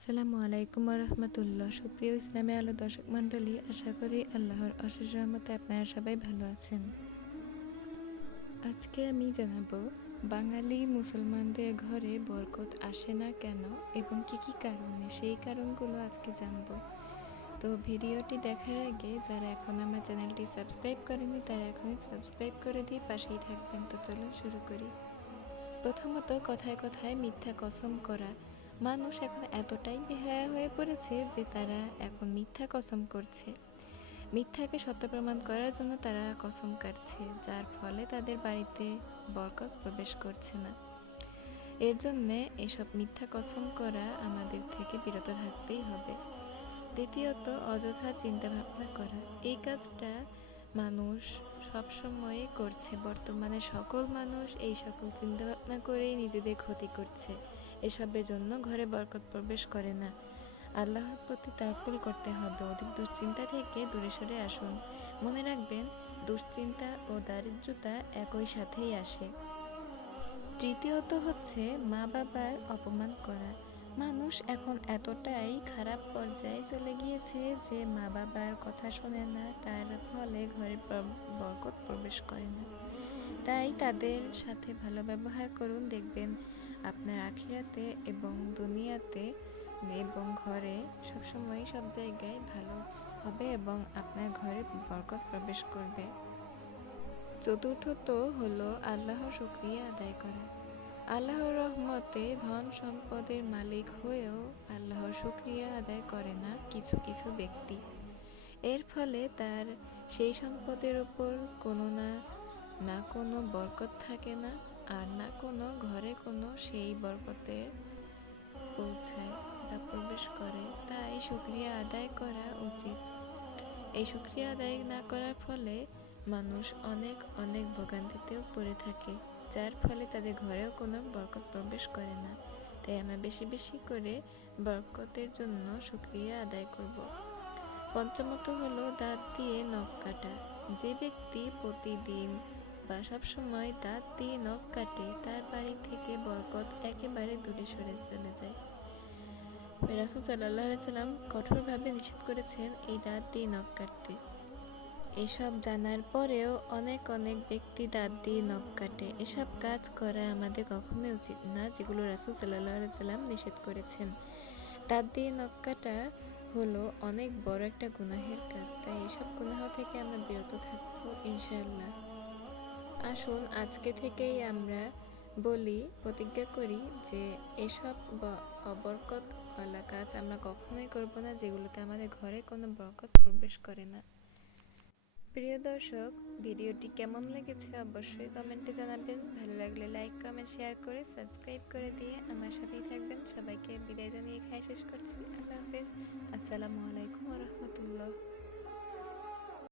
আসসালামু আলাইকুম রহমতুল্লাহ। সুপ্রিয় ইসলামী আলো দর্শক মণ্ডলী, আশা করি আল্লাহর অশেষ রহমতে আপনারা সবাই ভালো আছেন। আজকে আমি জানাবো বাঙালি মুসলমানদের ঘরে বরকত আসে না কেন এবং কি কি কারণে, সেই কারণগুলো আজকে জানবো। তো ভিডিওটি দেখার আগে যারা এখন আমার চ্যানেলটি সাবস্ক্রাইব করেনি তারা এখনই সাবস্ক্রাইব করে দিয়ে পাশেই থাকবেন। তো চলুন শুরু করি। প্রথমত, কথায় কথায় মিথ্যা কসম করা। মানুষ এখন এতটাই বেহায়া হয়ে পড়েছে যে তারা এখন মিথ্যা কসম করছে। মিথ্যাকে সত্য প্রমাণ করার জন্য তারা কসম কাটছে, যার ফলে তাদের বাড়িতে বরকত প্রবেশ করছে না। এর জন্যে এসব মিথ্যা কসম করা আমাদের থেকে বিরত থাকতেই হবে। দ্বিতীয়ত, অযথা চিন্তাভাবনা করা। এই কাজটা মানুষ সবসময় করছে। বর্তমানে সকল মানুষ এই সকল চিন্তাভাবনা করেই নিজেদের ক্ষতি করছে। এসবের জন্য ঘরে বরকত প্রবেশ করে না। আল্লাহর প্রতি তাওয়াক্কুল করতে হবে। অধিক দুশ্চিন্তা থেকে দূরে সরে আসুন। মনে রাখবেন, দুশ্চিন্তা ও দারিদ্রতা একই সাথেই আসে। তৃতীয়ত হচ্ছে মা বাবার অপমান করা। মানুষ এখন এতটাই খারাপ পর্যায়ে চলে গিয়েছে যে মা বাবার কথা শোনে না, তার ফলে ঘরে বরকত প্রবেশ করে না। তাই তাদের সাথে ভালো ব্যবহার করুন, দেখবেন আপনার আখিরাতে এবং দুনিয়াতে এবং ঘরে সবসময় সব জায়গায় ভালো হবে এবং আপনার ঘরে বরকত প্রবেশ করবে। চতুর্থত হলো আল্লাহর শুকরিয়া আদায় করা। আল্লাহর রহমতে ধন সম্পদের মালিক হয়েও আল্লাহর শুকরিয়া আদায় করে না কিছু কিছু ব্যক্তি। এর ফলে তার সেই সম্পদের উপর কোনো না কোনো বরকত থাকে না, আর না কোনো ঘরে কোনো সেই বরকতে পৌঁছায় বা প্রবেশ করে। তাই শুকরিয়া আদায় করা উচিত। এই শুকরিয়া আদায় না করার ফলে মানুষ অনেক অনেক ভোগান্তিতেও পড়ে থাকে, যার ফলে তাদের ঘরেও কোনো বরকত প্রবেশ করে না। তাই আমরা বেশি বেশি করে বরকতের জন্য শুকরিয়া আদায় করব। পঞ্চমত হলো দাঁত দিয়ে নখ কাটা। যে ব্যক্তি প্রতিদিন বা সবসময় দাঁত দিয়ে নখ কাটে তার বাড়ি থেকে বরকত একেবারে দূরে সরে চলে যায়। রাসূল সাল্লাল্লাহু আলাইহি সাল্লাম কঠোরভাবে নিষেধ করেছেন এই দাঁত দিয়ে নখ কাটতে। এসব জানার পরেও অনেক অনেক ব্যক্তি দাঁত দিয়ে নখ কাটে। এসব কাজ করা আমাদের কখনোই উচিত না, যেগুলো রাসূল সাল্লাল্লাহু আলাইহি সাল্লাম নিষেধ করেছেন। দাঁত দিয়ে নখ কাটা হলো অনেক বড় একটা গুনাহের কাজ। তাই এসব গুনাহ থেকে আমরা বিরত থাকবো ইনশাআল্লাহ। আসুন আজকে থেকেই আমরা প্রতিজ্ঞা করি যে এসব অবরকতওয়ালা কাজ আমরা কখনোই করব না, যেগুলোতে আমাদের ঘরে কোনো বরকত প্রবেশ করে না। প্রিয় দর্শক, ভিডিওটি কেমন লেগেছে অবশ্যই কমেন্টে জানাবেন। ভালো লাগলে লাইক, কমেন্ট, শেয়ার করে সাবস্ক্রাইব করে দিয়ে আমার সাথেই থাকবেন। সবাইকে বিদায় জানিয়ে এখানে শেষ করছি। আল্লাহ হাফেজ। আসসালামু আলাইকুম ওয়া রাহমাতুল্লাহ।